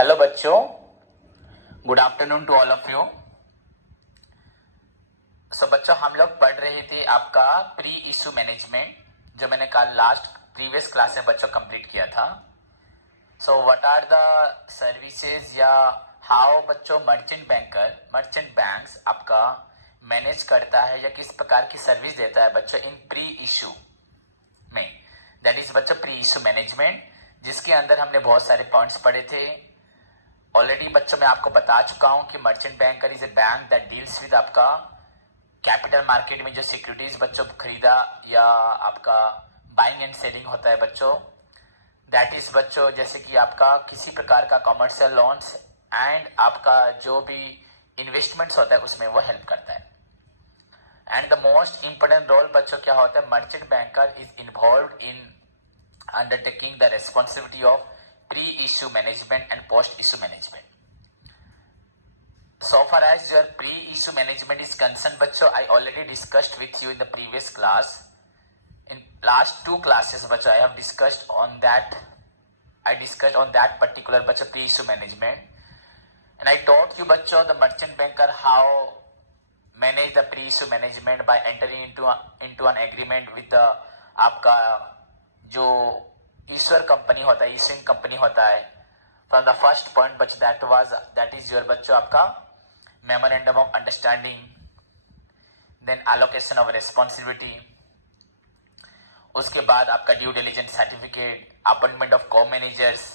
Hello बच्चों, good afternoon to all of you. So बच्चों, हम लोग पढ़ रहे थे आपका प्री इशू मैनेजमेंट, जो मैंने कल लास्ट प्रीवियस क्लास में बच्चों कंप्लीट किया था। So what are the services या हाउ बच्चों मर्चेंट बैंक्स आपका मैनेज करता है या किस प्रकार की सर्विस देता है बच्चों इन प्री इशू में। दैट इज बच्चों प्री इशू मैनेजमेंट, जिसके अंदर हमने बहुत सारे पॉइंट्स पढ़े थे। ऑलरेडी बच्चों मैं आपको बता चुका हूं कि merchant banker is a bank that deals with आपका कैपिटल मार्केट में जो सिक्योरिटीज बच्चों खरीदा या आपका बाइंग एंड सेलिंग होता है बच्चों, दैट इज बच्चों जैसे कि आपका किसी प्रकार का कमर्शियल लोन्स एंड आपका जो भी इन्वेस्टमेंट्स होता है उसमें वो हेल्प करता है। And the most important role बच्चों क्या होता है, merchant banker is involve in undertaking the responsibility of pre-issue management and post-issue management. So far as your pre-issue management is concerned, बच्चों, I already discussed with you in the previous class. In last two classes, बच्चों, I have discussed on that. I discussed on that particular बच्चों pre-issue management, and I taught you बच्चों the merchant banker how manage the pre-issue management by entering into an agreement with the आपका जो ईश्वर company होता है, ईशिंग company होता है। From the first point बच्चों that is your बच्चों आपका memorandum of understanding, then allocation of responsibility, उसके बाद आपका due diligence certificate, appointment of co managers,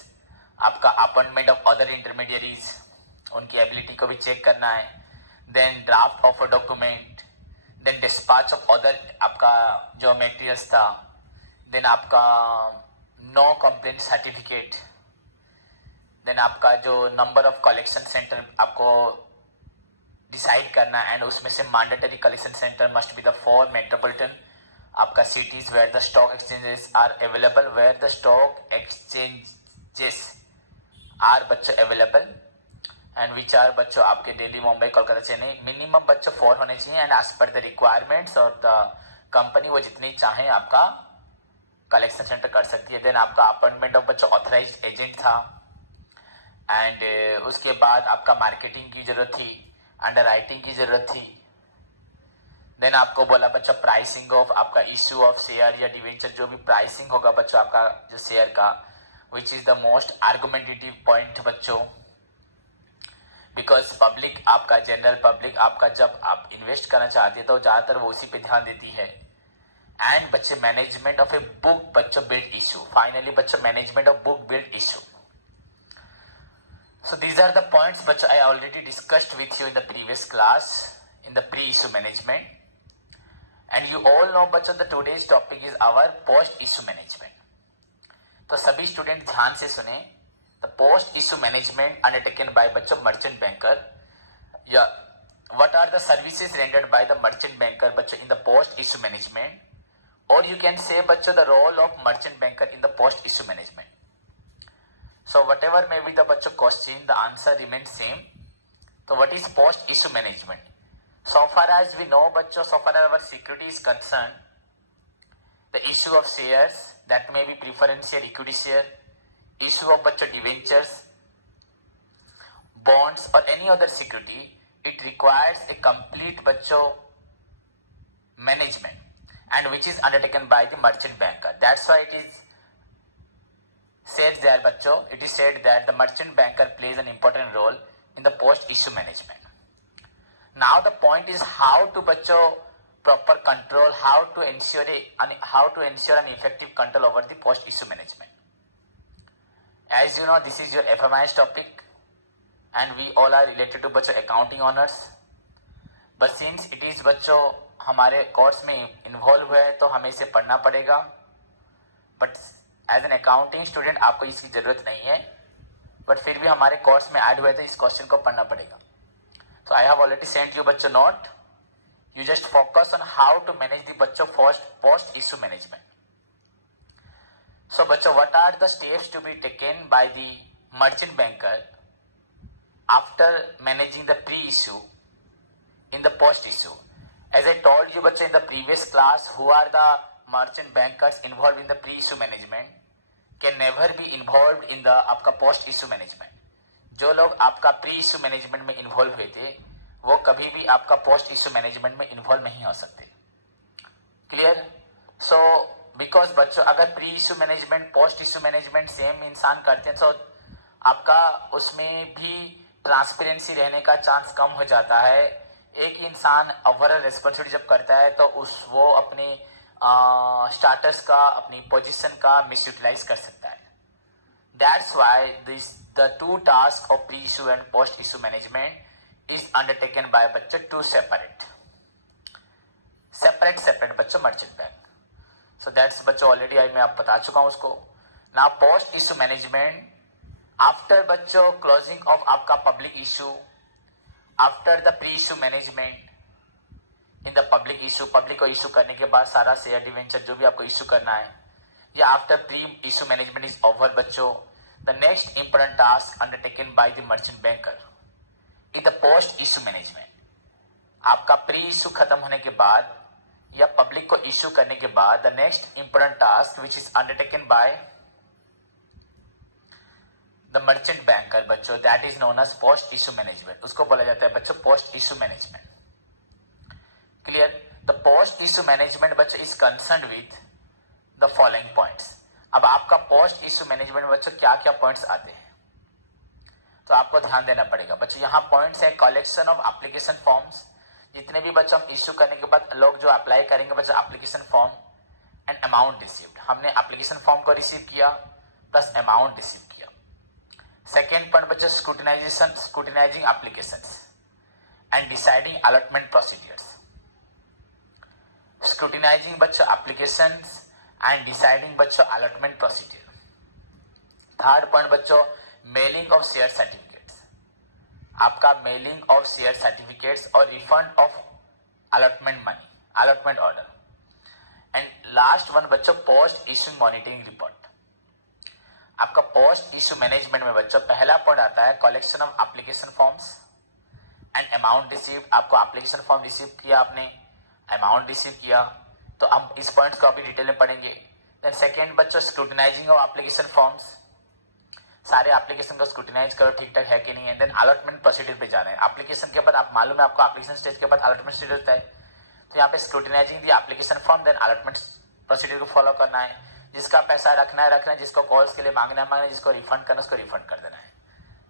आपका अपॉइंटमेंट ऑफ अदर इंटरमीडियरीज, उनकी एबिलिटी को भी चेक करना है, then draft of a document, then dispatch of other आपका जो मटेरियल्स था, देन आपका नो कंप्लेंट सर्टिफिकेट, देन आपका जो नंबर ऑफ कलेक्शन सेंटर आपको डिसाइड करना, एंड उसमें से mandatory collection centre must be the 4 metropolitan आपका cities where the stock exchanges are available, where the stock exchanges are बच्चों अवेलेबल, एंड विच आर बच्चों आपके दिल्ली, मुंबई, कोलकाता, चेन्नई। मिनिमम बच्चों 4 होने चाहिए, and as per the requirements और द कंपनी वो जितनी चाहे आपका कलेक्शन सेंटर कर सकती है। देन आपका अपॉइंटमेंट ऑफ बच्चों ऑथराइज एजेंट था, एंड उसके बाद आपका मार्केटिंग की जरूरत थी, अंडर राइटिंग की जरूरत थी। देन आपको बोला बच्चों प्राइसिंग ऑफ आपका इश्यू ऑफ शेयर या डिवेंचर, जो भी प्राइसिंग होगा बच्चों आपका जो शेयर का, which is the most argumentative point बच्चों, बिकॉज पब्लिक आपका जनरल पब्लिक आपका जब आप इन्वेस्ट करना चाहती है तो ज्यादातर वो उसी पे ध्यान देती है। एंड बच्चे मैनेजमेंट ऑफ ए बुक बच्चों बिल्ड इशू, फाइनली बच्चों management of book build issue. So these are the points बच्चों I already discussed with you in the previous class in the pre-issue management, and you all know बच्चों the today's topic is our post-issue management। तो सभी student ध्यान से सुने। The post-issue management undertaken by बच्चों merchant banker, या what are the services rendered by the merchant banker बच्चों in the post-issue management, or you can say बच्चों the role of merchant banker in the post-issue management। So whatever may be the बच्चों question, the answer remains same। So what is post-issue management? So far as we know बच्चों, so far as our security is concerned, the issue of shares, that may be preferential equity share, issue of बच्चों debentures, bonds or any other security, it requires a complete बच्चों management, and which is undertaken by the merchant banker. That's why it is said there बच्चों, it is said that the merchant banker plays an important role in the post issue management. Now the point is how to बच्चों proper control, how to ensure an effective control over the post issue management. As you know, this is your FMIS topic, and we all are related to बच्चों accounting honors, but since it is बच्चों हमारे course में involve हुआ है तो हमें इसे पढ़ना पड़ेगा, but as an accounting student आपको इसकी जरूरत नहीं है, बट फिर भी हमारे कोर्स में ऐड हुआ है तो इस क्वेश्चन को पढ़ना पड़ेगा। तो I have already sent you बच्चों note, you just focus on how to manage the बच्चों पोस्ट इशू मैनेजमेंट। सो बच्चों, what are the steps to be taken by the merchant banker after managing the pre issue in the post issue? As I told you बच्चों in the previous class, who are the merchant bankers involved in the pre issue management can never be involved in the आपका post issue management, जो लोग आपका pre issue management में involve हुए थे वो कभी भी आपका पोस्ट इशू मैनेजमेंट में इन्वॉल्व नहीं हो सकते। क्लियर? सो बिकॉज बच्चों अगर pre issue management post issue management same इंसान करते हैं तो आपका उसमें भी ट्रांसपेरेंसी रहने का चांस कम हो जाता है। एक इंसान ओवरऑल रिस्पॉन्सिबिलिटी जब करता है तो वो अपने स्टाटस का अपनी पोजीशन का मिस यूटिलाइज कर सकता है। That's why the two tasks of pre-issue and post-issue management is undertaken by बच्चों two separate बच्चों मर्चेंट बैंक। सो दैट्स बच्चों ऑलरेडी मैं आप बता चुका हूं उसको। ना पोस्ट इशू मैनेजमेंट आफ्टर बच्चों क्लोजिंग ऑफ आपका public issue, after the pre issue management in the public issue, public को इशू करने के बाद सारा शेयर डिवेंचर जो भी आपको इशू करना है, या after pre issue management is over बच्चों, the next important task undertaken by the merchant banker in the post issue management. आपका प्री इशू खत्म होने के बाद या पब्लिक को इशू करने के बाद the next important task which is undertaken by the merchant banker बच्चों, that is known as post issue management. उसको बोला जाता है बच्चों post issue management. Clear? The post issue management बच्चों is concern with the following points. अब आपका post issue management बच्चों क्या क्या पॉइंट्स आते हैं तो आपको ध्यान देना पड़ेगा बच्चों। यहाँ पॉइंट्स है कलेक्शन ऑफ एप्लीकेशन फॉर्म्स, जितने भी बच्चों हम इशू करने के बाद लोग जो अप्लाई करेंगे बच्चों application form, and amount received. हमने एप्लीकेशन फॉर्म को रिसीव किया प्लस अमाउंट रिसीव किया। सेकेंड पॉइंट बच्चों scrutinising applications and deciding allotment procedures. Scrutinising बच्चों एप्लीकेशंस एंड डिसाइडिंग बच्चों अलॉटमेंट प्रोसीजर। थर्ड पॉइंट बच्चों मेलिंग ऑफ शेयर सर्टिफिकेट्स, आपका mailing of share certificates और refund of allotment money, allotment order. And last one बच्चों post issue monitoring report. आपका post issue management में बच्चों पहला point आता है collection of application forms and amount received. आपको एप्लीकेशन फॉर्म रिसीव किया, आपने अमाउंट रिसीव किया, तो हम इस पॉइंट को अभी डिटेल में पढ़ेंगे। देन सेकेंड बच्चों स्क्रूटिनाइजिंग ऑफ एप्लीकेशन फॉर्म्स, सारे एप्लीकेशन को स्क्रूटिनाइज करो ठीक ठाक है कि नहीं है। देन अलॉटमेंट प्रोसीजर पे जाना है। एप्लीकेशन के बाद आप मालूम है आपको एप्लीकेशन स्टेज के बाद अलॉटमेंट स्टेज होता है, तो यहाँ पे scrutinising the application form, then allotment procedure को फॉलो करना है। जिसका पैसा रखना है रखना है, जिसको कॉल्स के लिए मांगना है, जिसको रिफंड करना है उसको रिफंड कर देना है।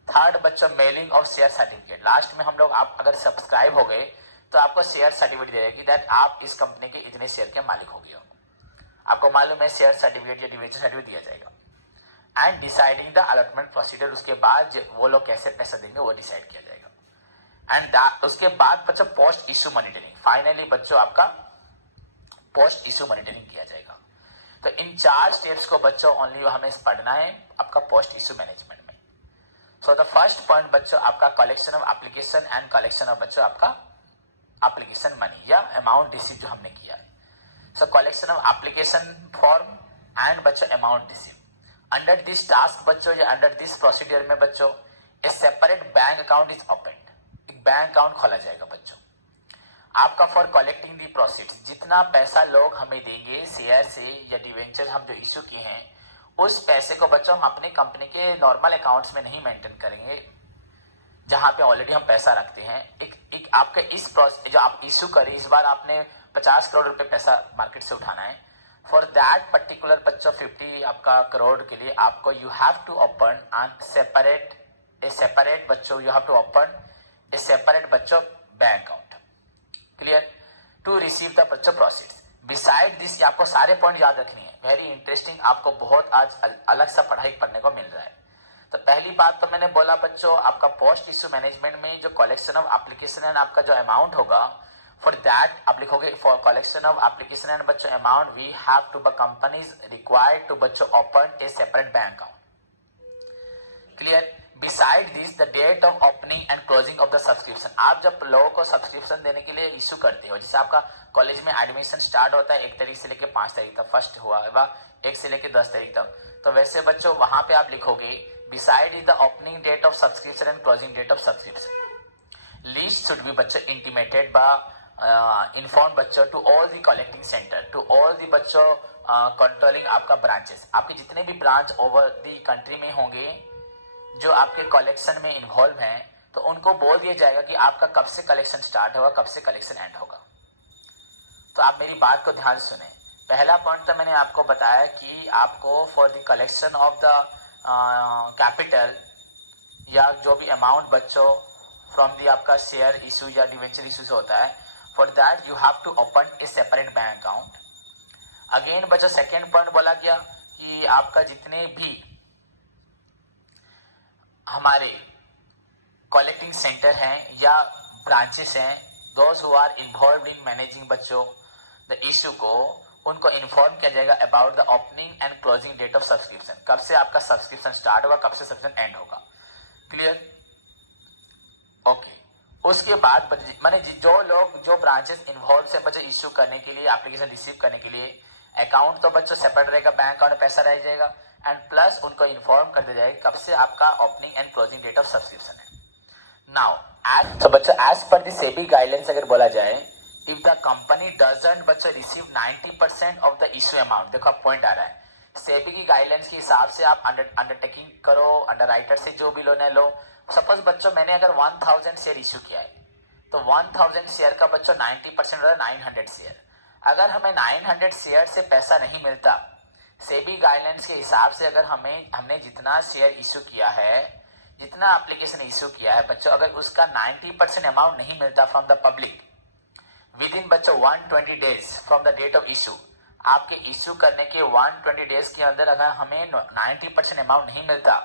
थर्ड बच्चों mailing of share certificate. Last में हम लोग आप अगर सब्सक्राइब हो गए तो आपको शेयर सर्टिफिकेट देगी दैट आप इस कंपनी के इतने शेयर के मालिक हो गए हो, आपको मालूम है शेयर सर्टिफिकेट या डिवेंचर सर्टिफिकेट दिया जाएगा। And deciding the allotment procedure, उसके बाद वो लोग कैसे पैसा देंगे वो डिसाइड किया जाएगा। एंड उसके बाद बच्चों पोस्ट इशू मॉनिटरिंग, फाइनली बच्चों आपका पोस्ट इशू मॉनिटरिंग किया जाएगा। तो इन चार स्टेप्स को बच्चों ओनली हमें पढ़ना है आपका पोस्ट इशू मैनेजमेंट में। सो द फर्स्ट पॉइंट बच्चों आपका collection of application and collection of बच्चों आपका एप्लीकेशन मनी या अमाउंट रिसीव जो हमने किया है। So collection of application form and बच्चों amount receive. Under this task बच्चों या अंडर दिस प्रोसीजर में बच्चों a separate bank account is open, एक बैंक अकाउंट खोला जाएगा बच्चों आपका फॉर कलेक्टिंग दी प्रोसीड्स। जितना पैसा लोग हमें देंगे शेयर से या डिवेंचर हम जो इशू किए हैं, उस पैसे को बच्चों हम अपने कंपनी के नॉर्मल अकाउंट्स में नहीं मेंटेन करेंगे जहां पे ऑलरेडी हम पैसा रखते हैं। एक आपका इस प्रोसेस जो आप इशू करें, इस बार आपने 50 करोड़ रुपए पैसा मार्केट से उठाना है, फॉर दैट पर्टिकुलर बच्चों 50 आपका करोड़ के लिए आपको you have to open a separate बच्चों you have to open a separate बच्चों bank account. Clear? To receive the बच्चों प्रोसीड्स। बिसाइड दिस आपको सारे पॉइंट याद रखनी है, वेरी इंटरेस्टिंग, आपको बहुत आज अलग सा पढ़ाई पढ़ने को मिल रहा है। तो पहली बात तो मैंने बोला बच्चों आपका पोस्ट इशू मैनेजमेंट में जो कलेक्शन ऑफ एप्लीकेशन एंड आपका जो अमाउंट होगा, फॉर दैट आप लिखोगे for collection of application and बच्चों amount we have to the companies required to बच्चों open a separate bank account. Clear? Beside this the date of opening and closing of the subscription. आप जब लोगों को subscription देने के लिए issue करते हो, जैसे आपका कॉलेज में एडमिशन स्टार्ट होता है 1 तारीख से लेकर 5 तारीख तक, फर्स्ट हुआ है 1 से लेकर 10 तारीख तक, तो वैसे बच्चों वहां पे आप लिखोगे beside is the opening date of subscription and closing date of subscription. List should be बच्चों intimated by informed बच्चों to all the collecting center, to all the बच्चों controlling आपका branches, आपके जितने भी ब्रांच ओवर दी कंट्री में होंगे जो आपके कलेक्शन में इन्वॉल्व हैं, तो उनको बोल दिया जाएगा कि आपका कब से कलेक्शन स्टार्ट होगा, कब से कलेक्शन एंड होगा। तो आप मेरी बात को ध्यान सुने। पहला पॉइंट तो मैंने आपको बताया कि आपको for the collection of the capital या जो भी अमाउंट बच्चों फ्रॉम दी आपका शेयर इशू या डिवेंचर इशू से होता है, for that you have to open a separate bank account. Again बच्चों सेकेंड पॉइंट बोला गया कि आपका जितने भी हमारे कलेक्टिंग सेंटर हैं या ब्रांचेस हैं, those who are involve in managing बच्चों द इशू को, उनको इन्फॉर्म किया जाएगा about the opening and closing date of subscription, कब से आपका सब्सक्रिप्शन स्टार्ट होगा, कब से सब्सक्रिप्शन एंड होगा। क्लियर? ओके। उसके बाद माने जो लोग जो ब्रांचेस इन्वॉल्व से बच्चों इश्यू करने के लिए, एप्लीकेशन रिसीव करने के लिए, अकाउंट तो बच्चों सेपरेट रहेगा, बैंक अकाउंट में पैसा रह जाएगा, एंड प्लस उनको इन्फॉर्म कर दिया जाएगा कब से आपका opening and closing date of subscription है। नाउ तो बच्चों as per the SEBI guidelines अगर बोला जाए, इफ द कंपनी डजंट बच्चों receive 90% of the issue amount, देखो अब पॉइंट आ रहा है, सेबी की गाइडलाइंस के हिसाब से आप अंडरटेकिंग करो, अंडरराइटर से जो भी लोन है लो। सपोज बच्चों मैंने अगर 1000 शेयर इश्यू किया है, तो 1000 शेयर का बच्चों 90% होता है 900 शेयर। अगर हमें 900 शेयर से पैसा नहीं मिलता, सेबी गाइडलाइंस के हिसाब से अगर हमने जितना शेयर इश्यू किया है, जितना एप्लीकेशन इश्यू किया है बच्चों, अगर उसका 90% अमाउंट नहीं मिलता from the public within बच्चों 120 days from the date of issue, आपके इश्यू करने के 120 डेज के अंदर अगर हमें 90% अमाउंट नहीं मिलता,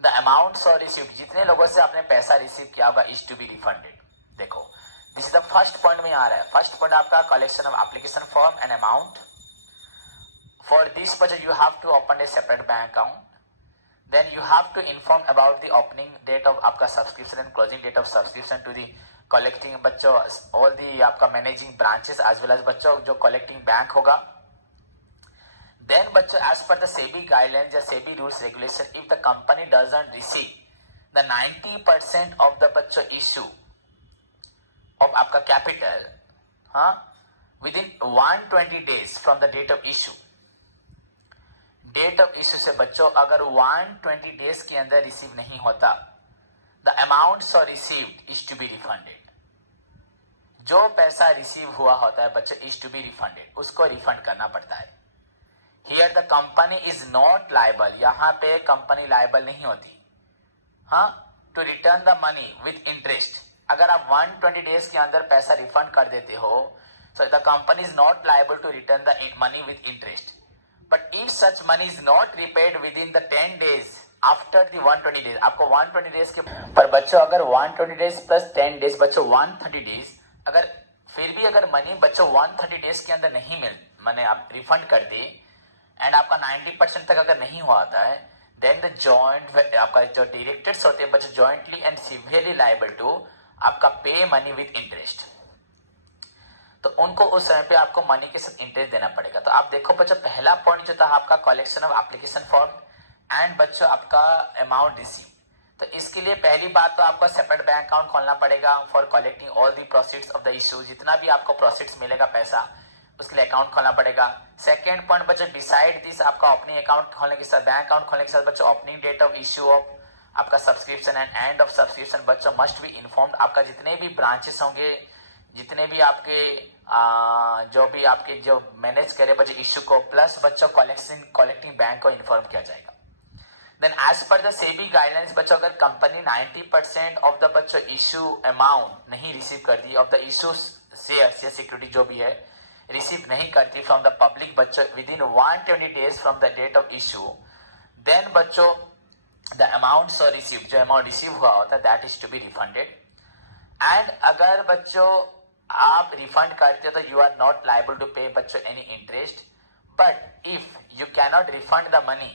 द अमाउंट सो रिसीव, जितने लोगों से आपने पैसा रिसीव किया होगा इज टू बी रिफंडेड। देखो this is the first point में आ रहा है। फर्स्ट पॉइंट आपका collection of application form and amount. For this बच्चों you have to open a separate bank account, then you have to inform about the opening date of आपका subscription and closing date of subscription to the collecting बच्चों all the आपका managing branches as well as बच्चों जो collecting bank होगा। then बच्चों as per the SEBI guidelines या SEBI rules regulation, if the company doesn't receive the 90% of the बच्चों issue of आपका capital, हाँ, within 120 days from the date of issue, date of issue से बच्चों अगर 120 days के अंदर रिसीव नहीं होता, the amount so received is to be refunded. जो पैसा रिसीव हुआ होता है बच्चों इज टू बी रिफंडेड, उसको रिफंड करना पड़ता है। Here the company is not liable, यहाँ पे कंपनी लायबल नहीं होती, हाँ, to return the money with interest. अगर आप 120 डेज के अंदर पैसा रिफंड कर देते हो, so the company is not liable to return the money with interest. But if such money is not repaid within the 10 days after the 120 days, आपको 120 days के पर बच्चों अगर 120 days प्लस 10 days बच्चों 130 days, अगर फिर भी अगर मनी बच्चों 130 days के अंदर नहीं मैंने आप रिफंड कर दी एंड आपका 90% तक अगर नहीं हुआ आता है, देन द जॉइंट आपका जो डायरेक्टर्स होते हैं बच्चों jointly and severally liable to आपका पे मनी विद इंटरेस्ट। तो उनको उस समय पे आपको मनी के साथ इंटरेस्ट देना पड़ेगा। तो आप देखो बच्चों पहला पॉइंट जो था आपका collection of application form and बच्चों आपका अमाउंट रिसीव। तो इसके लिए पहली बात तो आपको सेपरेट बैंक अकाउंट खोलना पड़ेगा for collecting all the proceeds of the issue, जितना भी आपको प्रोसीड्स मिलेगा पैसा उसके लिए अकाउंट खोलना पड़ेगा। सेकेंड पॉइंट बच्चों डिसाइड दिस, आपका ओपनिंग अकाउंट खोलने के साथ बैंक अकाउंट खोलने के साथ बच्चों opening date of issue of आपका subscription and end of subscription बच्चों मस्ट बी इन्फॉर्म्ड। आपका जितने भी ब्रांचेस होंगे, जितने भी आपके जो भी आपके जो मैनेज करे बच्चों इश्यू को, प्लस बच्चों कलेक्टिंग बैंक को इन्फॉर्म किया जाएगा। Then as per the SEBI guidelines बच्चों अगर कंपनी 90% ऑफ द बच्चों इश्यू अमाउंट नहीं रिसीव करती, of the issue share security जो भी है रिसीव नहीं करती फ्रॉम द पब्लिक बच्चों within 120 days from the date of issue, then बच्चों द अमाउंट सो रिसीव, जो अमाउंट रिसीव हुआ होता है that is to be refunded. And अगर बच्चों आप रिफंड करते हो तो you are not liable to pay बच्चों any interest. But if you can not refund the money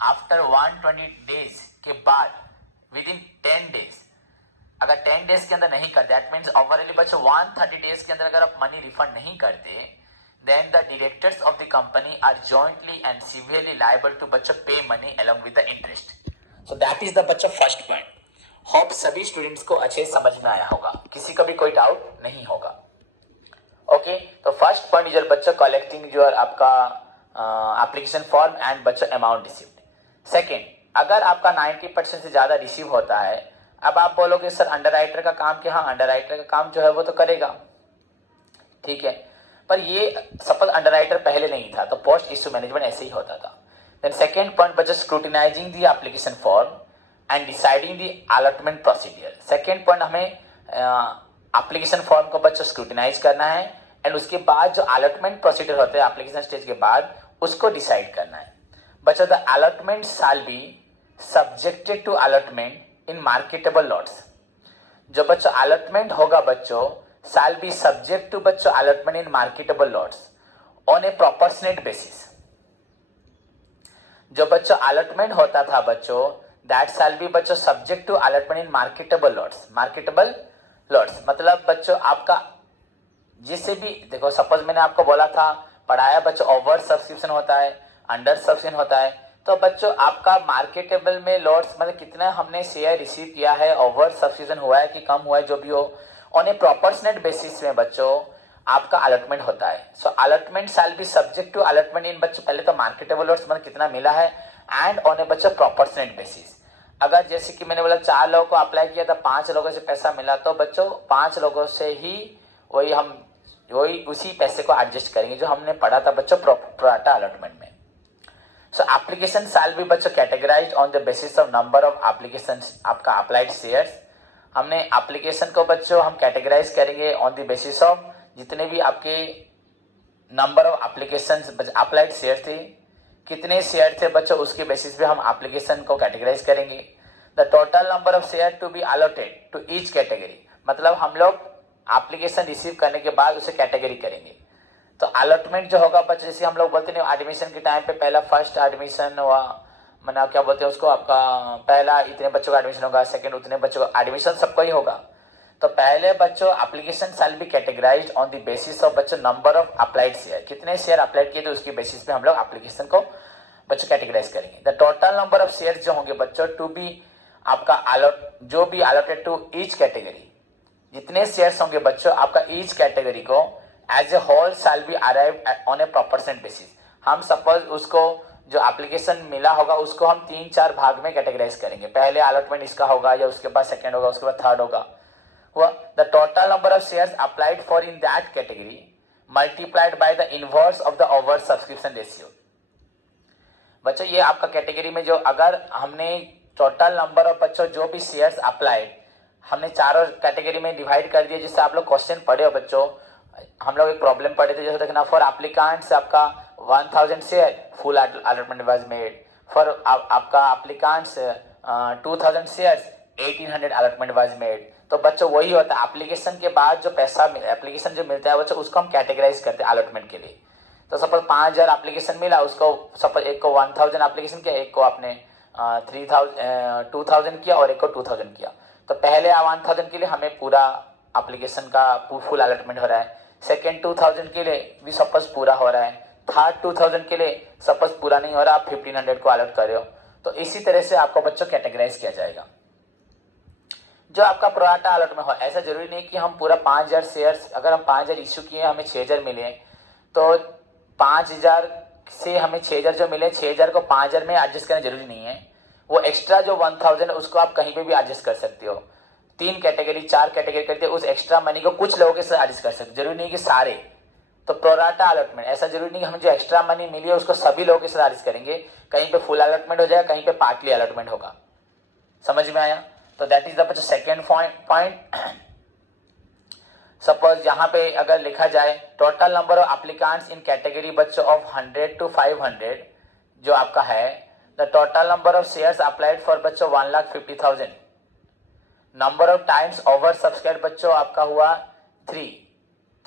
after 120 days के बाद विद इन 10 डेज, अगर 10 डेज के अंदर नहीं कर, दैट मीन्स ओवरऑली बच्चों 130 डेज के अंदर अगर आप मनी रिफंड नहीं करते, then the directors of the company are jointly and severally liable to बच्चों pay money along with the interest. So that is the बच्चों फर्स्ट पॉइंट। होप सभी स्टूडेंट्स को अच्छे समझ में आया होगा, किसी का भी कोई डाउट नहीं होगा। ओके, तो फर्स्ट पॉइंट जो बच्चों कलेक्टिंग जो है आपका एप्लीकेशन फॉर्म एंड बच्चों अमाउंट रिसीव्ड। सेकेंड अगर आपका 90% से ज़्यादा रिसीव होता है, अब आप बोलोगे सर अंडरराइटर का काम क्या, हाँ अंडरराइटर का काम जो है वो तो करेगा, ठीक है, पर ये सपोज अंडरराइटर पहले नहीं था तो पोस्ट इश्यू मैनेजमेंट ऐसे ही होता था। देन सेकेंड पॉइंट बच्चों scrutinising the application form and deciding the allotment procedure. Second point हमें एप्लीकेशन फॉर्म को बच्चों स्क्रूटिनाइज करना है एंड उसके बाद जो अलॉटमेंट प्रोसीजर होते हैं एप्लीकेशन स्टेज के बाद उसको डिसाइड करना है। बच्चों the allotment shall be subjected to allotment in marketable lots. जो बच्चों अलॉटमेंट होगा बच्चों शैल बी सब्जेक्ट टू बच्चों allotment in marketable lots on a proportionate basis. जो बच्चों अलॉटमेंट होता था बच्चों दैट शैल बी बच्चों subject to allotment in marketable lots. Marketable lots मतलब बच्चों आपका जिससे भी देखो, सपोज मैंने आपको बोला था पढ़ाया बच्चों ओवर सब्सक्रिप्शन होता है, अंडर सब्सक्रिप्शन होता है, तो बच्चों आपका मार्केटेबल में लॉट्स मतलब कितना हमने शेयर रिसीव किया है, ओवर सब्सक्रिप्शन हुआ है कि कम हुआ है, जो भी हो ऑन ए प्रोपोर्शनेट बेसिस में बच्चों आपका अलॉटमेंट होता है। So allotment shall be subject to allotment in बच्चों पहले तो मार्केटेबल लॉट्स मतलब कितना मिला है एंड ऑन ए बच्चों प्रोपोर्शनेट बेसिस। अगर जैसे कि मैंने बोला 4 लोगों को अप्लाई किया था, 5 लोगों से पैसा मिला, तो बच्चों 5 लोगों से ही वही उसी पैसे को एडजस्ट करेंगे जो हमने पढ़ा था बच्चों प्रोराटा अलॉटमेंट में। सो एप्लीकेशन शैल बी बच्चों categorised on the basis of number of applications आपका अप्लाइड शेयर्स। हमने एप्लीकेशन को बच्चों हम कैटेगराइज करेंगे ऑन द बेसिस ऑफ जितने भी आपके number of applications applied share थे, कितने शेयर थे बच्चों उसके बेसिस पे हम एप्लीकेशन को कैटेगराइज करेंगे। The total number of share to be allotted to each category, मतलब हम लोग एप्लीकेशन रिसीव करने के बाद उसे कैटेगरी करेंगे। तो अलॉटमेंट जो होगा बच्चों जैसे हम लोग बोलते हैं एडमिशन के टाइम पे पहला फर्स्ट एडमिशन हुआ, मतलब क्या बोलते हैं उसको, आपका पहला इतने बच्चों का एडमिशन होगा, सेकंड उतने बच्चों का एडमिशन सबको ही होगा। तो पहले बच्चों application shall be categorised on the basis of बच्चों नंबर ऑफ अप्लाइड शेयर, कितने शेयर अप्लाइड किए थे उसके बेसिस पे हम लोग एप्लीकेशन को बच्चों कैटेगराइज करेंगे। The total number of share जो होंगे बच्चों टू बी आपका जो भी अलॉटेड टू ईच कैटेगरी, जितने शेयर्स होंगे बच्चों आपका ईच कैटेगरी को as a whole shall be arrive on a proportionate basis. हम सपोज उसको जो एप्लीकेशन मिला होगा उसको हम 3-4 भाग में कैटेगराइज करेंगे, पहले अलॉटमेंट इसका होगा या उसके बाद सेकंड होगा उसके बाद थर्ड होगा। The total number of shares applied for in that category multiplied by the inverse of the over subscription ratio. बच्चों ये आपका कैटेगरी में जो अगर हमने टोटल नंबर ऑफ बच्चों जो भी शेयर्स अप्लाइड हमने चारों कैटेगरी में डिवाइड कर दिया, जिससे आप लोग क्वेश्चन पढ़े हो बच्चों, हम लोग एक प्रॉब्लम पढ़े थे जैसे देखना फॉर एप्लीकांट्स आपका 1000 share full allotment was made, for आपका एप्लीकांट्स 2000 शेयर्स 1800 अलॉटमेंट वाज मेड। तो बच्चों वही होता है एप्लीकेशन के बाद जो पैसा एप्लीकेशन जो मिलता है बच्चों उसको हम कैटेगराइज करते हैं अलॉटमेंट के लिए। तो सपोज 5000 एप्लीकेशन मिला, उसको सपोज एक को 1000 एप्लीकेशन किया, एक को आपने 2000 किया और एक को 2000 किया। तो पहले 1000 के लिए हमें पूरा एप्लीकेशन का फुल अलॉटमेंट हो रहा है, सेकेंड 2000 के लिए भी सपोज पूरा हो रहा है, थर्ड 2000 के लिए सपोज पूरा नहीं हो रहा, आप 1500 को अलॉट कर रहे हो। तो इसी तरह से आपको बच्चों कैटेगराइज किया जाएगा जो आपका प्रोराटा अलॉटमेंट हो। ऐसा जरूरी नहीं कि हम पूरा 5000 शेयर्स, अगर हम 5000 इश्यू किए हमें 6000 मिले तो 5000 से हमें 6000 जो मिले 6000 को 5000 में एडजस्ट करना जरूरी नहीं है। वो एक्स्ट्रा जो 1000 है उसको आप कहीं पे भी एडजस्ट कर सकते हो। 3 कैटेगरी 4 कैटेगरी करते उस एक्स्ट्रा मनी को कुछ लोगों के साथ एडजस्ट कर सकते हो, जरूरी नहीं कि सारे। तो प्रोराटा अलॉटमेंट ऐसा जरूरी नहीं कि हमें जो एक्स्ट्रा मनी मिली है उसको सभी लोगों के साथ एडजस्ट करेंगे, कहीं पे फुल अलॉटमेंट हो जाएगा, कहीं पे पार्टली अलॉटमेंट होगा। समझ में आया? तो that is the second point. Suppose यहाँ पे अगर लिखा जाए total number of applicants in category बच्चों ऑफ 100 to 500 जो आपका है, the total number of shares applied for बच्चों 1,50,000, number of times over subscribe बच्चों आपका हुआ 3,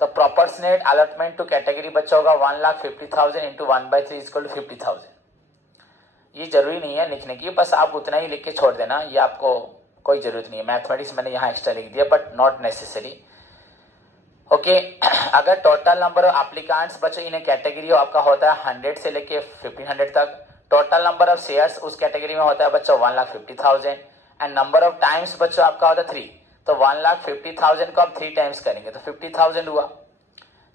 तो प्रोपोर्शनेट अलॉटमेंट टू कैटेगरी बच्चों होगा 1,50,000 इंटू 1/3 इक्वल टू 50,000। ये जरूरी नहीं है लिखने की, बस आप उतना ही लिख के छोड़ देना, ये आपको कोई जरूरत नहीं है। मैथमेटिक्स मैंने यहाँ एक्स्ट्रा लिख दिया बट नॉट नेसेसरी। ओके अगर टोटल नंबर ऑफ एप्लीकांट्स बच्चों इन कैटेगरी आपका होता है 100 से लेके 1500 तक, टोटल नंबर ऑफ शेयर्स उस कैटेगरी में होता है बच्चों 1,50,000 एंड नंबर ऑफ टाइम्स बच्चों आपका होता है 3, तो 1,50,000 को आप 3 टाइम्स करेंगे तो 50,000 हुआ।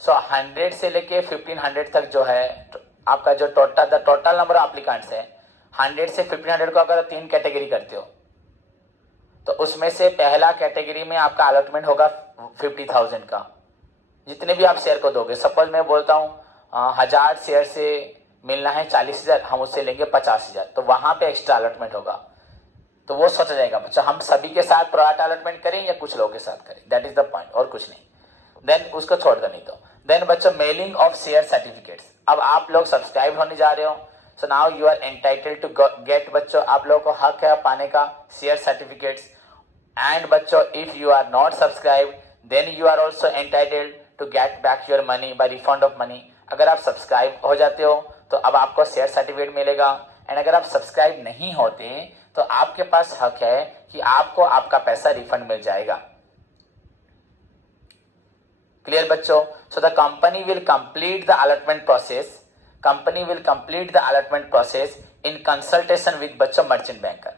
सो 100 से लेके 1500 तक जो है आपका जो टोटल नंबर ऑफ एप्लीकांट्स है 100 से 1500 को अगर 3 कैटेगरी करते हो तो उसमें से पहला कैटेगरी में आपका अलॉटमेंट होगा 50,000 का, जितने भी आप शेयर को दोगे। सपोज मैं बोलता हूँ 1000 शेयर से मिलना है 40,000, हम उससे लेंगे 50,000, तो वहां पे एक्स्ट्रा अलॉटमेंट होगा। तो वो सोचा जाएगा बच्चा हम सभी के साथ प्रोराटा अलॉटमेंट करें या कुछ लोगों के साथ करें, दैट इज द पॉइंट, और कुछ नहीं। देन उसको छोड़ दो नहीं तो। देन बच्चों मेलिंग ऑफ शेयर सर्टिफिकेट्स। अब आप लोग सब्सक्राइब होने जा रहे हो, so now you are entitled to get, बच्चों आप लोगों को हक है पाने का शेयर सर्टिफिकेट्स। एंड बच्चों if you are not subscribe then you are also entitled to get back your money by refund of money. अगर आप सब्सक्राइब हो जाते हो तो अब आपको शेयर सर्टिफिकेट मिलेगा, एंड अगर आप सब्सक्राइब नहीं होते तो आपके पास हक है कि आपको आपका पैसा रिफंड मिल जाएगा। क्लियर बच्चों? सो the company will complete the allotment process, company will complete the allotment process in consultation with बच्चों मर्चेंट बैंकर।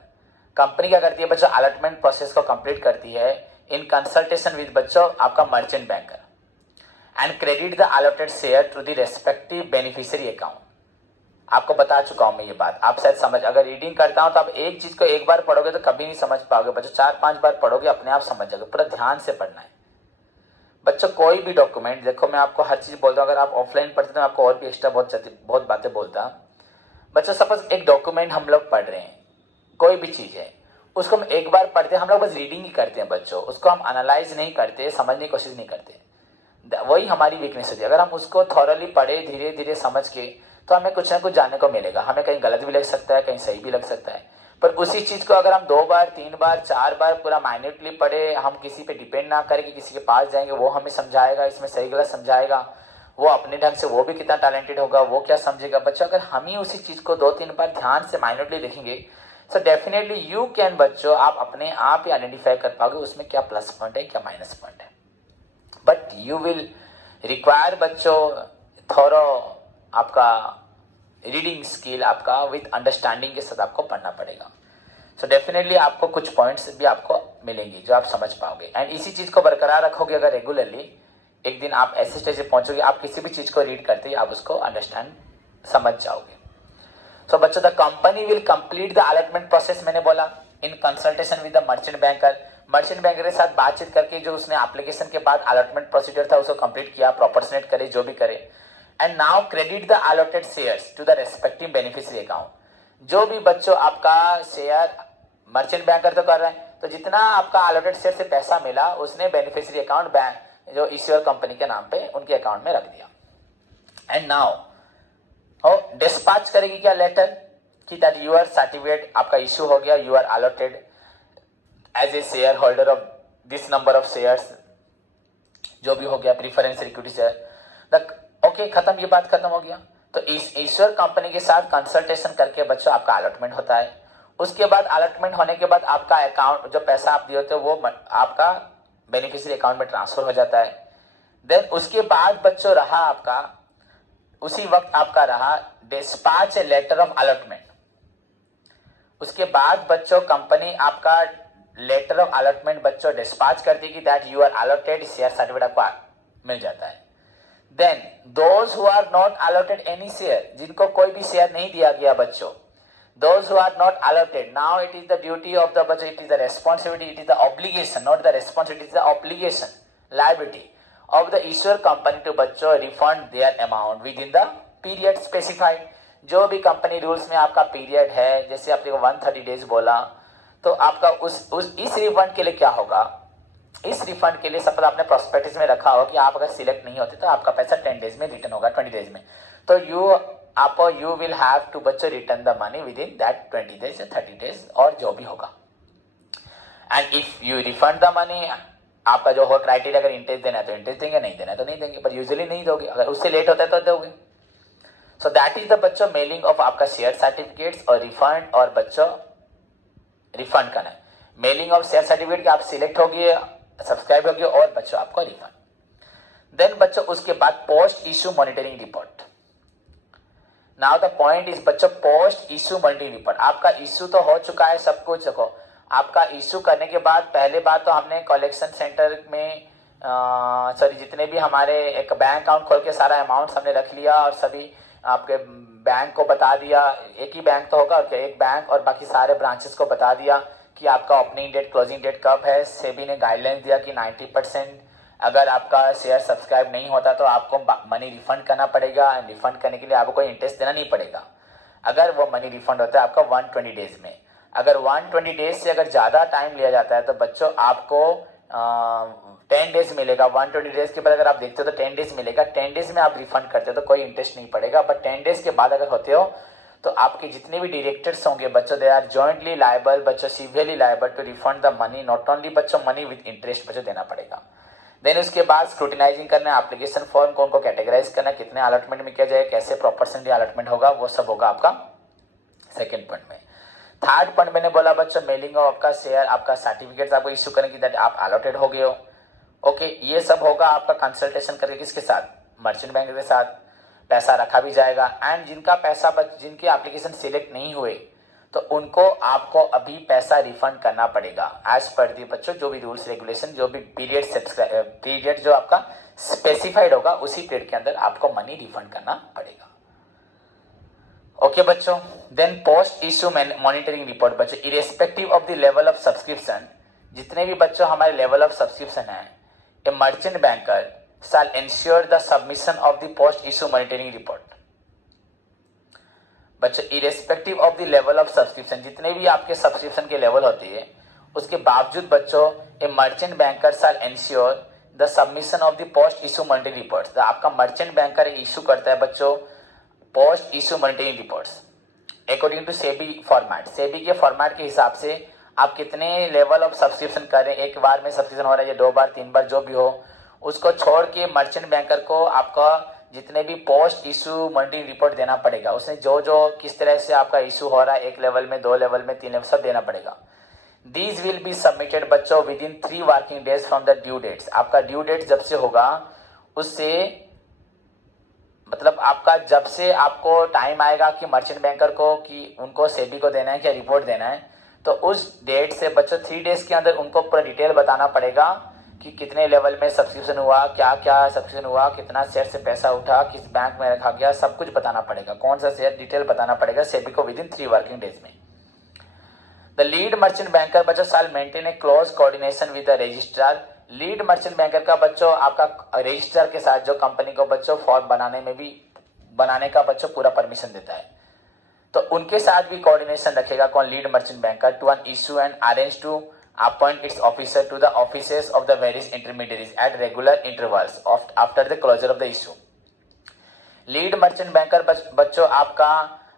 कंपनी क्या करती है बच्चों, अलॉटमेंट प्रोसेस को कंप्लीट करती है इन कंसल्टेशन विद बच्चों आपका merchant banker, and credit the allotted share to the respective beneficiary account. आपको बता चुका हूं मैं ये बात, आप शायद समझ, अगर रीडिंग करता हूं तो आप एक चीज को एक बार पढ़ोगे तो कभी नहीं समझ पाओगे बच्चों, 4-5 बार पढ़ोगे अपने आप समझ जाओगे। पूरा ध्यान से पढ़ना है बच्चों। कोई भी डॉक्यूमेंट, देखो मैं आपको हर चीज बोलता हूँ, अगर आप ऑफलाइन पढ़ते तो मैं आपको और भी एक्स्ट्रा बहुत बातें बोलता। बच्चों सपोज एक डॉक्यूमेंट हम लोग पढ़ रहे हैं, कोई भी चीज है, उसको हम एक बार पढ़ते हैं, हम लोग बस रीडिंग ही करते हैं बच्चों, उसको हम एनालाइज नहीं करते, समझने की कोशिश नहीं करते। वही हमारी वीकनेस होती है। अगर हम उसको थॉरली पढ़े धीरे धीरे समझ के, तो हमें कुछ ना कुछ जानने को मिलेगा। हमें कहीं गलत भी लग सकता है, कहीं सही भी लग सकता है, पर उसी चीज को अगर हम 2 बार 3 बार 4 बार पूरा माइन्यूटली पढ़े, हम किसी पे डिपेंड ना करें कि किसी के पास जाएंगे वो हमें समझाएगा, इसमें सही गलत समझाएगा, वो अपने ढंग से, वो भी कितना टैलेंटेड होगा, वो क्या समझेगा बच्चों। अगर हम ही उसी चीज को 2-3 बार ध्यान से माइन्यूटली लिखेंगे, सो डेफिनेटली यू कैन बच्चों, आप अपने आप ही आइडेंटिफाई कर पाओगे उसमें क्या प्लस पॉइंट है क्या माइनस पॉइंट है। बट यू विल रिक्वायर बच्चों थोरो आपका रीडिंग स्किल आपका विद अंडरस्टैंडिंग के साथ आपको पढ़ना पड़ेगा। सो डेफिनेटली आपको कुछ पॉइंट्स भी आपको मिलेंगे जो आप समझ पाओगे, एंड इसी चीज को बरकरार रखोगे अगर रेगुलरली, एक दिन आप ऐसे स्टेज पे पहुंचोगे, आप किसी भी चीज को रीड करते ही आप उसको अंडरस्टैंड समझ जाओगे। सो बच्चों the company will complete the allotment process, मैंने बोला in consultation with the merchant banker. Merchant banker के साथ बातचीत करके जो उसने एप्लीकेशन के बाद अलॉटमेंट प्रोसीजर था उसको कंप्लीट किया, प्रोपोर्शनेट करे, जो भी करे, and now credit the allotted shares to the respective beneficiary account. जो भी बच्चों आपका शेयर मर्चेंट बैंकर तो कर रहे हैं, तो जितना आपका अलॉटेड शेयर से पैसा मिला उसने बेनिफिशियरी अकाउंट बैंक जो इश्यूअर कंपनी के नाम पे उनके अकाउंट में रख दिया। एंड नाउ हो डिस्पैच करेगी क्या लेटर कि दैट यूर सर्टिफिकेट आपका इश्यू हो गया, you are allotted as a shareholder of this number of shares, जो भी हो गया प्रीफरेंस इक्विटी शेयर, ओके खत्म, ये बात खत्म हो गया। तो इस ईश्वर कंपनी के साथ कंसल्टेशन करके बच्चों आपका अलॉटमेंट होता है। उसके बाद अलॉटमेंट होने के बाद आपका अकाउंट जो पैसा आप दिए होते हो वो आपका बेनिफिशियरी अकाउंट में ट्रांसफर हो जाता है। देन उसके बाद बच्चों रहा आपका, उसी वक्त आपका रहा dispatch a letter of allotment. उसके बाद बच्चों कंपनी आपका लेटर ऑफ अलॉटमेंट बच्चों डिस्पैच करती है कि that you are allotted share certificate आपको मिल जाता है। Then those who are not allotted any share, जिनको कोई भी शेयर नहीं दिया गया बच्चों, those who are not allotted, now it is the duty of the budget, it is the responsibility, it is the obligation, not the responsibility, it is the obligation, liability of the issuer company to बच्चों refund their amount within the period specified। जो भी company rules में आपका period है, जैसे आपने 130 days बोला, तो आपका इस रिफंड के लिए क्या होगा, इस रिफंड के लिए सपोज आपने प्रोस्पेक्टस में रखा हो कि आप अगर सिलेक्ट नहीं होते तो आपका पैसा 10 डेज में रिटर्न होगा, 20 डेज में, तो you will have to बच्चों return the money within that 20 days या 30 days और जो भी होगा। and if you refund the money, आपका जो हो क्राइटेरिया, अगर इंटरेस्ट देना है तो इंटरेस्ट देंगे, नहीं देना है तो नहीं देंगे, पर यूजुअली नहीं दोगे, अगर उससे लेट होता है तो दोगे। सो दैट इज द बच्चों मेलिंग ऑफ आपका शेयर सर्टिफिकेट्स और रिफंड, और बच्चों रिफंड करना है, मेलिंग ऑफ शेयर सर्टिफिकेट आप सिलेक्ट हो गए, सब्सक्राइब हो गए, और बच्चों आपको रिफंड। देन बच्चों उसके बाद post issue monitoring report. Now the point is बच्चों पोस्ट इश्यू मॉनिटरिंग रिपोर्ट। आपका इश्यू तो हो चुका है, सब कुछ देखो, आपका इश्यू करने के बाद पहले बात तो हमने कलेक्शन सेंटर में सॉरी जितने भी हमारे एक बैंक अकाउंट खोल के सारा अमाउंट हमने रख लिया, और सभी आपके बैंक को बता दिया, एक ही बैंक तो होगा क्या, एक बैंक और बाकी सारे ब्रांचेस को बता दिया कि आपका ओपनिंग डेट क्लोजिंग डेट कब है। सेबी ने गाइडलाइंस दिया कि 90% अगर आपका शेयर सब्सक्राइब नहीं होता तो आपको मनी रिफंड करना पड़ेगा। रिफंड करने के लिए आपको कोई इंटरेस्ट देना नहीं पड़ेगा। अगर वो मनी रिफंड होता है आपका 120 डेज में। अगर 120 डेज से अगर ज़्यादा टाइम लिया जाता है तो बच्चों आपको 10 डेज मिलेगा। 120 डेज के बाद अगर आप देखते हो तो 10 डेज मिलेगा। 10 डेज में आप रिफंड करते हो तो कोई इंटरेस्ट नहीं पड़ेगा। बट 10 डेज के बाद अगर होते हो तो आपके जितने भी डायरेक्टर्स होंगे बच्चों, दे आर जॉइंटली लायबल बच्चों, severally liable to refund the money, not only बच्चों मनी विद इंटरेस्ट बच्चों देना पड़ेगा। देन उसके बाद स्क्रूटिनाइजिंग करना, एप्लीकेशन फॉर्म को उनको कैटेगराइज करना, कितने अलॉटमेंट में किया जाए, कैसे परसेंट अलॉटमेंट होगा, वो सब होगा आपका सेकेंड पॉइंट में। थर्ड पॉइंट मैंने बोला बच्चों मेलिंग ऑफ आपका शेयर, आपका सर्टिफिकेट आपको इश्यू करेंगे दैट आप अलॉटेड हो गए हो। ओके, ये सब होगा आपका कंसल्टेशन करके किसके साथ, मर्चेंट बैंक के साथ। पैसा रखा भी जाएगा एंड जिनका पैसा जिनके एप्लीकेशन सिलेक्ट नहीं हुए तो उनको आपको अभी पैसा रिफंड करना पड़ेगा एज पर दी बच्चों जो भी रूल्स रेगुलेशन, जो भी पीरियड जो आपका स्पेसिफाइड होगा उसी पीरियड के अंदर आपको मनी रिफंड करना पड़ेगा। ओके बच्चों, then post issue monitoring report बच्चों, irrespective of the level of subscription, जितने भी बच्चों हमारे लेवल ऑफ सब्सक्रिप्शन है, a merchant banker shall ensure the submission of the post issue monitoring report। बच्चों irrespective of the level of subscription, जितने भी आपके सब्सक्रिप्शन के लेवल होते हैं उसके बावजूद बच्चों a merchant banker shall ensure the submission of the post issue monitoring reports. आपका मर्चेंट बैंकर इशू करता है बच्चों post issue monitoring reports according to SEBI format. SEBI के फॉर्मेट के हिसाब से आप कितने लेवल ऑफ सब्सक्रिप्शन कर रहे हैं, एक बार में सब्सक्रिप्शन हो रहा है या 2 बार 3 बार जो भी हो, उसको छोड़ के मर्चेंट बैंकर को आपका जितने भी पोस्ट इशू मॉनिटरिंग रिपोर्ट देना पड़ेगा। उसने जो जो किस तरह से आपका इशू हो रहा है, 1 लेवल में 2 लेवल में 3 लेवल सब देना पड़ेगा। दीज विल बी सबमिटेड बच्चों within 3 working days from the due dates. आपका ड्यू डेट जब से होगा उससे मतलब आपका जब से आपको टाइम आएगा कि मर्चेंट बैंकर को कि उनको सेबी को देना है क्या रिपोर्ट देना है, तो उस डेट से बच्चों 3 डेज के अंदर उनको पूरा डिटेल बताना पड़ेगा कि कितने लेवल में सब्सक्रिप्शन हुआ, क्या क्या सब्सक्रिप्शन हुआ, कितना शेयर से पैसा उठा, किस बैंक में रखा गया, सब कुछ बताना पड़ेगा। कौन सा शेयर डिटेल बताना पड़ेगा सेबी को विद इन 3 वर्किंग डेज में। द लीड मर्चेंट बैंकर बच्चों shall maintain a close coordination with the registrar. Lead merchant banker का बच्चों आपका रजिस्ट्रार के साथ जो कंपनी को बच्चों फॉर्म बनाने का बच्चों पूरा परमिशन देता है, तो उनके साथ भी कोऑर्डिनेशन रखेगा कौन, lead merchant banker, to an issue and arrange to appoint its officer to the offices of the various intermediaries at regular intervals after the closure of the issue। Lead merchant banker बच्चों आपका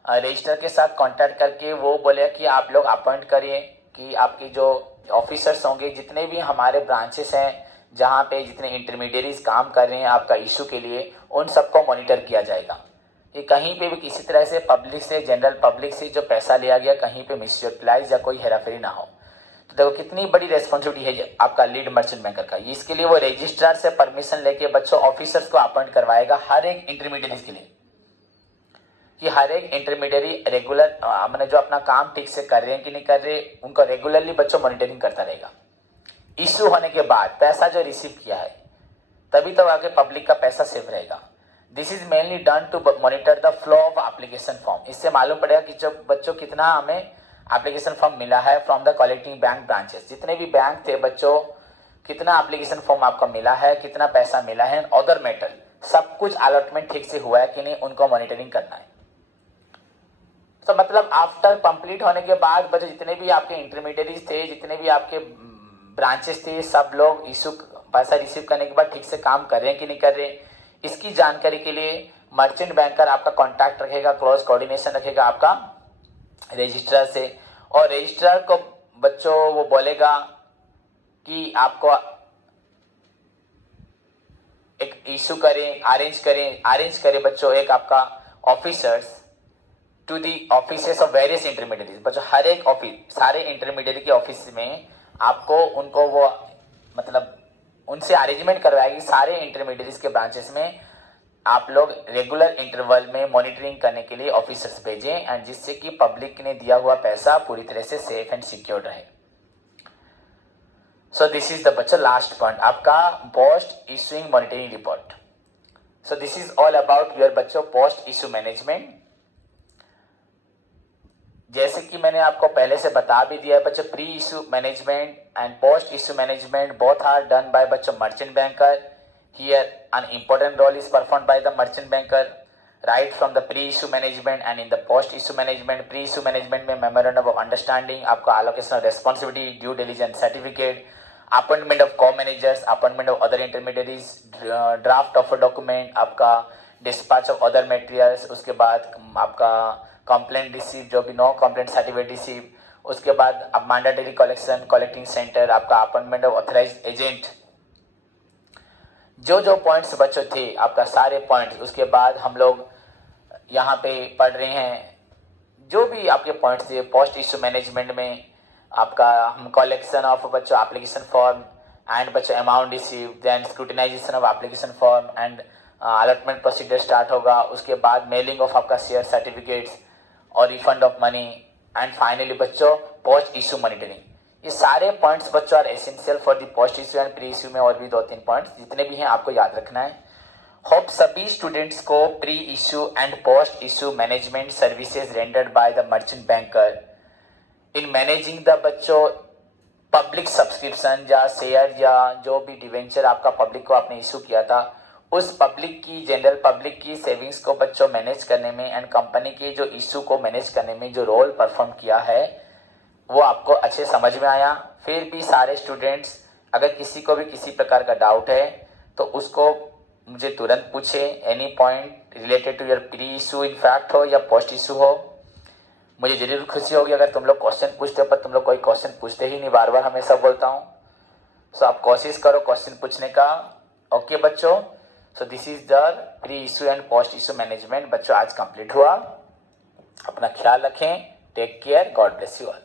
register के साथ contact करके वो बोले कि आप लोग अपॉइंट करिए कि आपकी जो ऑफिसर्स होंगे, जितने भी हमारे ब्रांचेस हैं जहाँ पे जितने इंटरमीडियरीज काम कर रहे हैं आपका इशू के लिए, उन सबको मॉनिटर किया जाएगा। ये कहीं पे भी किसी तरह से पब्लिक से, जनरल पब्लिक से जो पैसा लिया गया कहीं पे मिसयूटिलाइज या कोई हेराफेरी ना हो। तो देखो कितनी बड़ी रेस्पॉन्सिबिलिटी है आपका लीड मर्चेंट बैंकर का। इसके लिए वो रजिस्ट्रार से परमिशन लेके बच्चों ऑफिसर्स को अपॉइंट करवाएगा हर एक इंटरमीडियरी के लिए, कि हर एक इंटरमीडियरी रेगुलर मैंने जो अपना काम ठीक से कर रहे हैं कि नहीं कर रहे, उनको रेगुलरली बच्चों मॉनिटरिंग करता रहेगा। इश्यू होने के बाद पैसा जो रिसीव किया है तभी तो आगे पब्लिक का पैसा सेव रहेगा। This is mainly done to monitor the flow of application form. इससे मालूम पड़ेगा कि जो बच्चों कितना हमें एप्लीकेशन फॉर्म मिला है from the collecting bank branches, जितने भी बैंक थे बच्चों कितना एप्लीकेशन फॉर्म आपका मिला है, कितना पैसा मिला है, अदर मैटर सब कुछ अलॉटमेंट ठीक से हुआ है कि नहीं, उनको मॉनिटरिंग करना है। तो मतलब आफ्टर कंप्लीट होने के बाद बच्चों जितने भी आपके इंटरमीडियरीज थे, जितने भी आपके ब्रांचेस थे, सब लोग इशू पैसा रिसीव करने के बाद ठीक से काम कर रहे हैं कि नहीं कर रहे, इसकी जानकारी के लिए मर्चेंट बैंकर आपका कॉन्टैक्ट रखेगा, क्लोज कोऑर्डिनेशन रखेगा आपका रजिस्ट्रार से। और रजिस्ट्रार को बच्चों वो बोलेगा कि आपको एक इशू करें, अरेंज करें बच्चों एक आपका officers to the offices of various intermediaries. बच्चों हर एक ऑफिस, सारे इंटरमीडियरी के ऑफिस में आपको उनको वो मतलब उनसे अरेंजमेंट करवाएगी, सारे इंटरमीडियरीज के ब्रांचेस में आप लोग रेगुलर इंटरवल में मॉनिटरिंग करने के लिए ऑफिसर्स भेजें एंड जिससे कि पब्लिक ने दिया हुआ पैसा पूरी तरह से सेफ एंड सिक्योर रहे। सो दिस इज द बच्चों लास्ट पॉइंट आपका post issuing monitoring report. So this is all about your बच्चों पोस्ट इशू मैनेजमेंट। जैसे कि मैंने आपको पहले से बता भी दिया है बच्चों, pre issue management and post issue management both are done by बच्चों merchant banker. Here an important role is performed by the merchant banker right from the pre-issue management and in the post-issue management. Pre-issue management में memorandum of understanding, आपका allocation of responsibility, due diligence certificate, appointment of co-managers, appointment of other intermediaries, draft of a document, आपका dispatch of other materials, उसके बाद आपका complaint receive, जो भी no complaint certificate receive, उसके बाद अब मैंडेटरी कलेक्शन, कलेक्टिंग सेंटर, आपका अपॉइंटमेंट ऑफ ऑथराइज्ड एजेंट, जो जो पॉइंट्स बच्चों थे आपका सारे पॉइंट्स. उसके बाद हम लोग यहाँ पे पढ़ रहे हैं जो भी आपके पॉइंट्स थे. पोस्ट इशू मैनेजमेंट में आपका हम कलेक्शन ऑफ बच्चों एप्लीकेशन फॉर्म एंड बच्चों amount receive, then scrutinization of application form and allotment procedure start होगा. उसके बाद मेलिंग ऑफ आपका शेयर सर्टिफिकेट्स और refund of money and finally बच्चों पोस्ट इशू मॉनिटरिंग. ये सारे पॉइंट्स बच्चों are essential for the post issue and pre issue में और भी 2-3 पॉइंट्स जितने भी हैं आपको याद रखना है. होप सभी स्टूडेंट्स को pre issue and post issue management services rendered by the merchant banker in managing the बच्चों पब्लिक सब्सक्रिप्शन या शेयर या जो भी डिवेंचर आपका पब्लिक को आपने इशू किया था, उस पब्लिक की जनरल पब्लिक की सेविंग्स को बच्चों मैनेज करने में एंड कंपनी के जो इशू को मैनेज करने में जो रोल परफॉर्म किया है वो आपको अच्छे समझ में आया. फिर भी सारे स्टूडेंट्स अगर किसी को भी किसी प्रकार का डाउट है तो उसको मुझे तुरंत पूछे. Any point related to your pre issue in fact हो या पोस्ट इशू हो, मुझे जरूर खुशी होगी अगर तुम लोग क्वेश्चन पूछते हो. पर तुम लोग कोई क्वेश्चन पूछते ही नहीं, बार बार हमेशा बोलता हूँ. सो आप कोशिश करो क्वेश्चन पूछने का. ओके बच्चों, so this is the pre issue and post issue management. बच्चों आज कंप्लीट हुआ. अपना ख्याल रखें. Take care. God bless you all.